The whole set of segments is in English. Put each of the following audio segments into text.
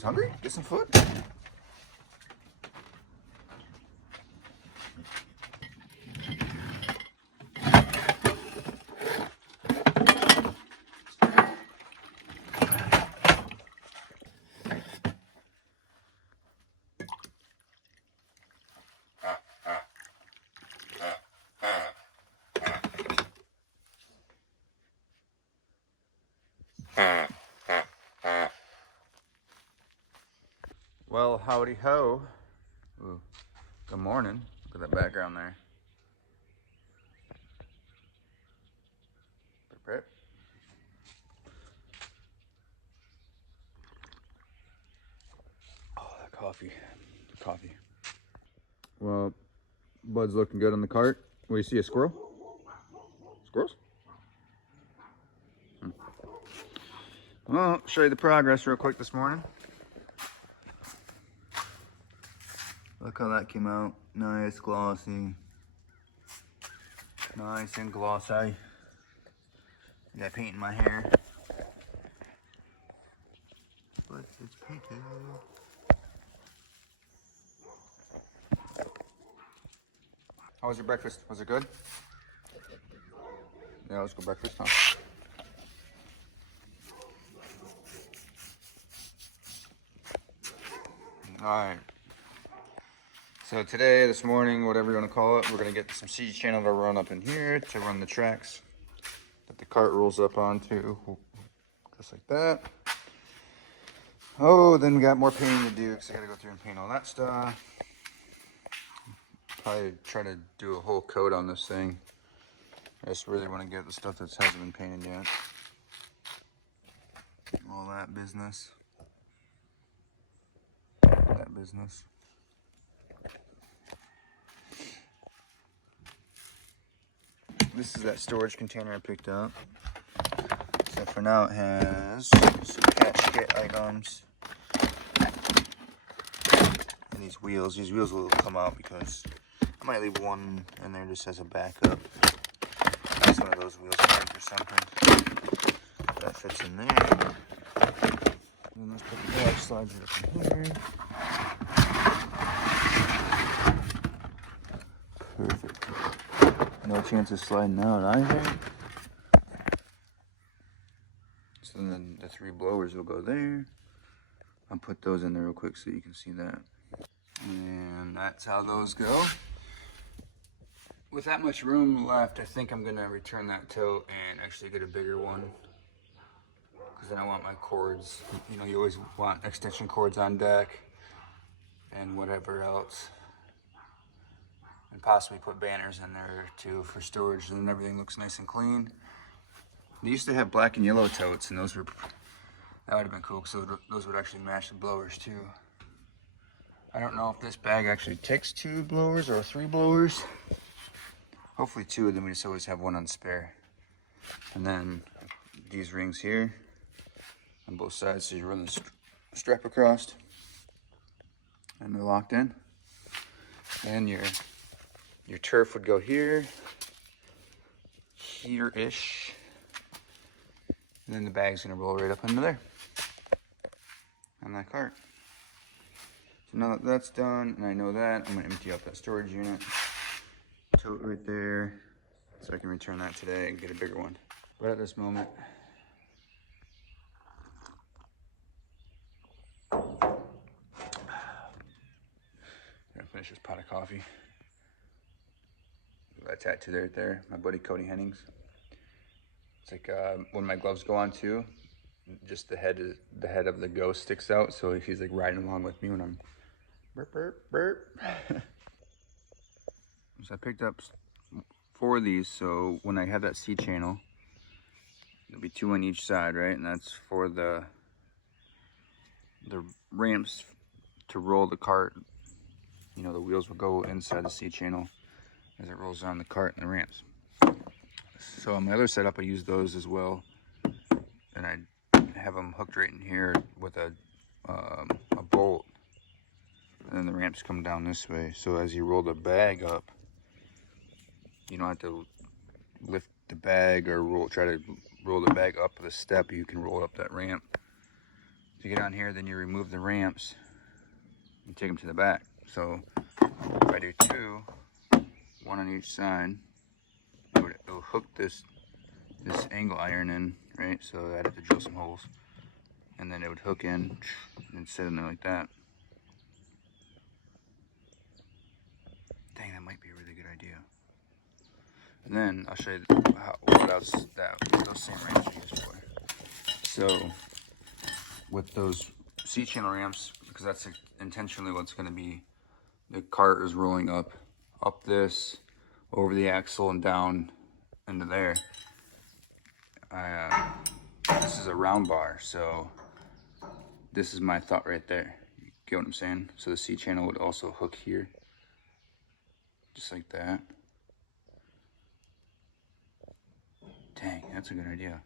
He's hungry? Get some food? Well, howdy ho. Ooh, good morning. Look at that background there. Prep. Oh, that coffee. Coffee. Well, Bud's looking good on the cart. What, you see a squirrel? Squirrels? Well, I'll show you the progress real quick this morning. Look how that came out. Nice, glossy. Nice and glossy. Got paint in my hair. But it's painted. How was your breakfast? Was it good? Yeah, let's go breakfast, huh? Alright. So today, this morning, whatever you want to call it, we're going to get some C channel to run up in here to run the tracks that the cart rolls up onto. Just like that. Oh, then we got more painting to do because I got to go through and paint all that stuff. Probably try to do a whole coat on this thing. I just really want to get the stuff that hasn't been painted yet. All that business. That business. This is that storage container I picked up. So for now it has some catch kit items. And these wheels will come out because I might leave one in there just as a backup. It's one of those wheels marked or something. That fits in there. And let's put the bag slides up in here. Perfect. No chance of sliding out either. So then the 3 blowers will go there. I'll put those in there real quick so you can see that. And that's how those go. With that much room left, I think I'm gonna return that tote and actually get a bigger one. Because then I want my cords, you know, you always want extension cords on deck and whatever else. And possibly put banners in there too for storage, and then everything looks nice and clean. They used to have black and yellow totes, and that would have been cool because those would actually match the blowers too. I don't know if this bag actually takes 2 blowers or 3 blowers. Hopefully 2 of them, we just always have one on spare. And then these rings here on both sides, so you run the strap across and they're locked in. And your turf would go here, here-ish, and then the bag's gonna roll right up into there on that cart. So now that that's done, and I know that, I'm gonna empty out that storage unit, tote right there, so I can return that today and get a bigger one. But at this moment, I'm gonna finish this pot of coffee. That tattoo right there, my buddy Cody Hennings. It's like when my gloves go on too, just the head of the ghost sticks out, so he's like riding along with me when I'm burp burp burp. So I picked up 4 of these, so when I have that C channel, there'll be 2 on each side, right? And that's for the ramps to roll the cart. You know, the wheels will go inside the C channel as it rolls on the cart and the ramps. So on my other setup, I use those as well, and I have them hooked right in here with a bolt, and then the ramps come down this way. So as you roll the bag up, you don't have to lift the bag or try to roll the bag up the step. You can roll up that ramp to get on here, then you remove the ramps and take them to the back. So if I do 2, 1 on each side, it'll hook this angle iron in, right? So I'd have to drill some holes, and then it would hook in and sit in there like that. Dang, that might be a really good idea. And then I'll show you what else those same ramps are used for. So with those C-channel ramps, because that's intentionally what's going to be, the cart is rolling up this, over the axle and down into there. This is a round bar, so this is my thought right there. You get what I'm saying? So the C-channel would also hook here, just like that. Dang, that's a good idea.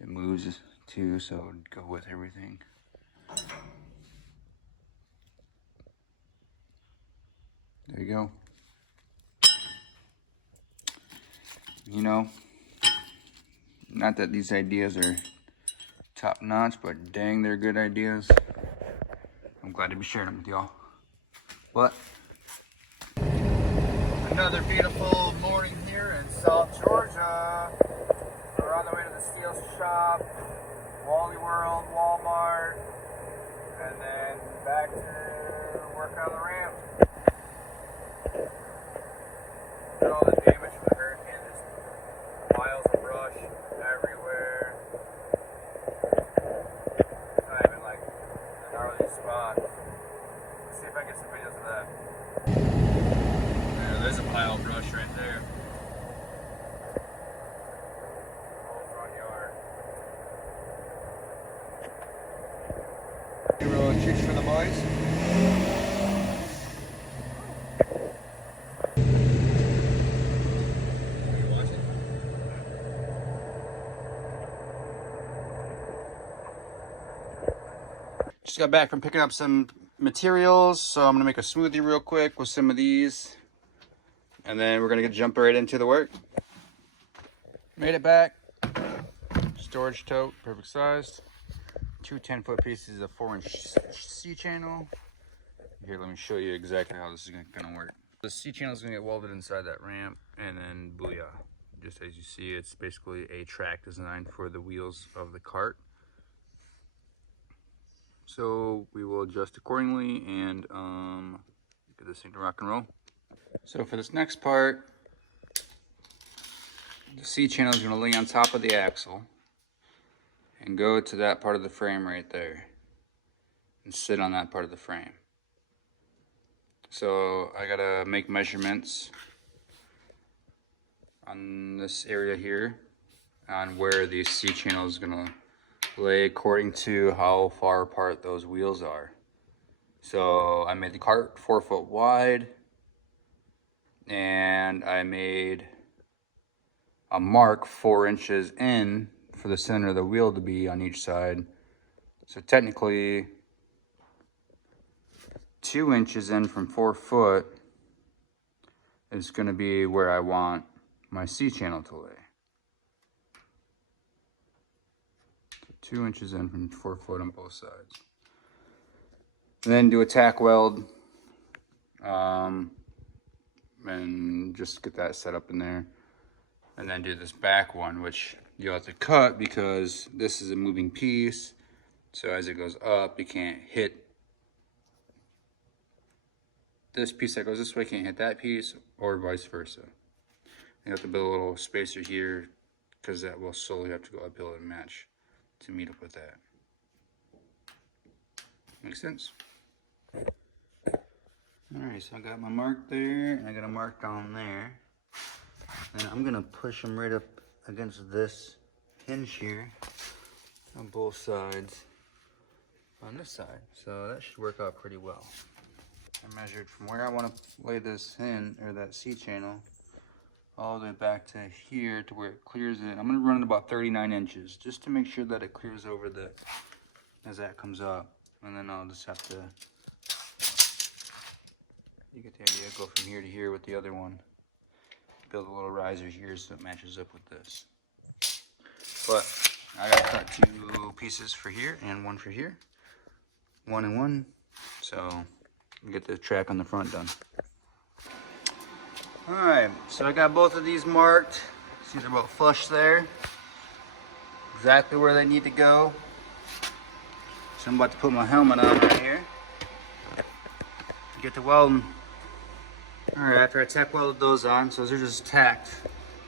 It moves too, so it would go with everything. There you go. You know, not that these ideas are top notch, but dang, they're good ideas. I'm glad to be sharing them with y'all. But another beautiful morning here in South Georgia. We're on the way to the steel shop, Wally World, Walmart, and then back to work on the ramp. Look at all the damage from the hurricane. Just piles of brush everywhere. It's not even like a gnarly spot. Let's see if I can get some videos of that. Yeah, there's a pile of brush right there. Whole front yard. You roll treats for the boys? Just got back from picking up some materials, so I'm gonna make a smoothie real quick with some of these, and then we're gonna jump right into the work. Made it back. Storage tote, perfect sized. 2 10-foot pieces of 4-inch C-channel. Here, let me show you exactly how this is gonna work. The C-channel is gonna get welded inside that ramp, and then booyah. Just as you see, it's basically a track designed for the wheels of the cart. So we will adjust accordingly and get this thing to rock and roll. So for this next part, the C-channel is going to lay on top of the axle and go to that part of the frame right there and sit on that part of the frame. So I gotta make measurements on this area here on where the C-channel is going to lay according to how far apart those wheels are. So I made the cart 4 foot wide, and I made a mark 4 inches in for the center of the wheel to be on each side. So technically 2 inches in from 4 foot is going to be where I want my C-channel to lay. 2 inches in from 4 foot on both sides. And then do a tack weld, and just get that set up in there. And then do this back one, which you'll have to cut because this is a moving piece. So as it goes up, you can't hit this piece that goes this way, can't hit that piece, or vice versa. You have to build a little spacer here because that will slowly have to go uphill and match to meet up with that. Makes sense? Alright, so I got my mark there, and I got a mark down there. And I'm gonna push them right up against this hinge here on both sides on this side. So that should work out pretty well. I measured from where I want to lay this in, or that C-channel, all the way back to here to where it clears it. I'm gonna run it about 39 inches just to make sure that it clears over the, as that comes up. And then I'll just have to, you get the idea, go from here to here with the other one. Build a little riser here so it matches up with this. But I gotta cut 2 pieces for here and 1 for here. 1 and 1. So get the track on the front done. Alright, so I got both of these marked. See, they're about flush there. Exactly where they need to go. So I'm about to put my helmet on right here. Get to welding. Alright, after I tack welded those on, so those are just tacked.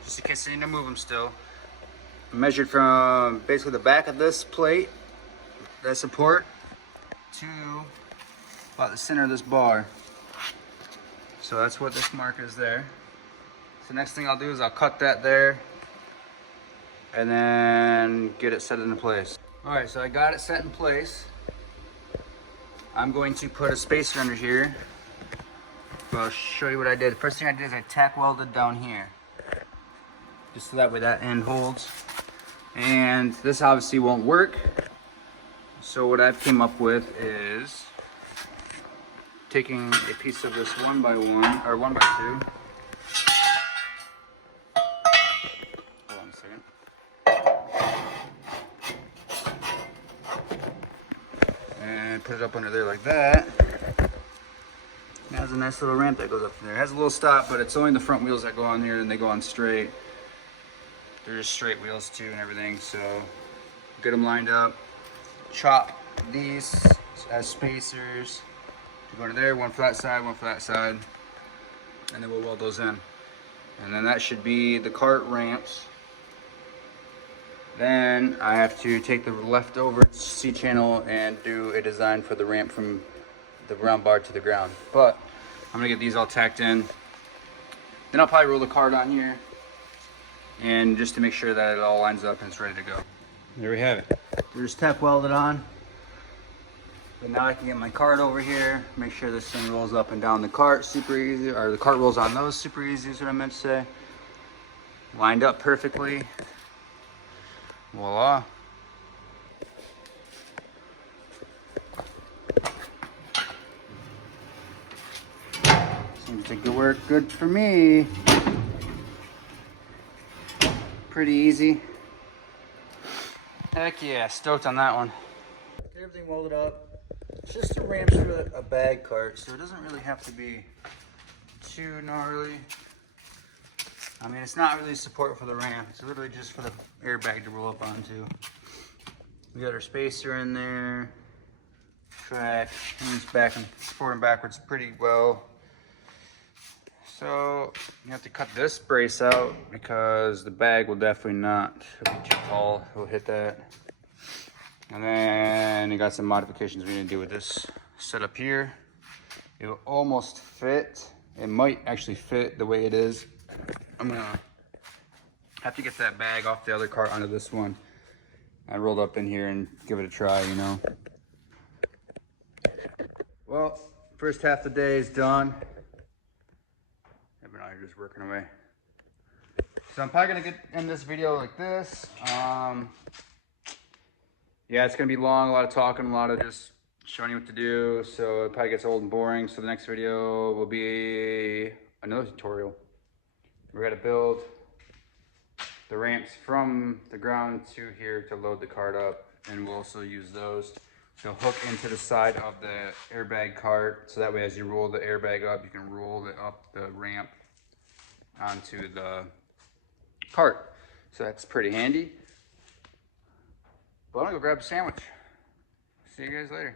Just in case I need to move them still. I measured from basically the back of this plate, that support, to about the center of this bar. So that's what this mark is there. So next thing I'll do is I'll cut that there and then get it set into place. Alright, so I got it set in place. I'm going to put a spacer under here. I'll show you what I did. The first thing I did is I tack welded down here. Just so that way that end holds. And this obviously won't work. So what I've came up with is taking a piece of this 1x1 or 1x2. Hold on a second. And put it up under there like that. It has a nice little ramp that goes up there. It has a little stop, but it's only the front wheels that go on here and they go on straight. They're just straight wheels too and everything, so get them lined up. Chop these as spacers. Go into there, one for that side, one for that side. And then we'll weld those in. And then that should be the cart ramps. Then I have to take the leftover C-channel and do a design for the ramp from the ground bar to the ground. But I'm gonna get these all tacked in. Then I'll probably roll the cart on here. And just to make sure that it all lines up and it's ready to go. There we have it. They're just tack welded on. But now I can get my cart over here, make sure this thing rolls up and down the cart super easy, or the cart rolls on those super easy is what I meant to say. Lined up perfectly. Voila. Seems to work good for me. Pretty easy. Heck yeah, stoked on that one. Get everything welded up. It's just the ramps for a bag cart, so it doesn't really have to be too gnarly. I mean, it's not really support for the ramp. It's literally just for the airbag to roll up onto. We got our spacer in there. Track, moves back and forward and backwards pretty well. So you have to cut this brace out because the bag will definitely not, it'll be too tall, it'll hit that. And then you got some modifications we need to do with this setup here. It will almost fit. It might actually fit the way it is. I'm gonna have to get that bag off the other cart onto this one. I rolled up in here and give it a try, you know. Well, first half of the day is done. I've been out here just working away. So I'm probably gonna end this video like this. Yeah, it's gonna be long, a lot of talking, a lot of just showing you what to do. So it probably gets old and boring. So the next video will be another tutorial. We're gonna build the ramps from the ground to here to load the cart up. And we'll also use those to hook into the side of the airbag cart. So that way as you roll the airbag up, you can roll it up the ramp onto the cart. So that's pretty handy. But I'm gonna go grab a sandwich. See you guys later.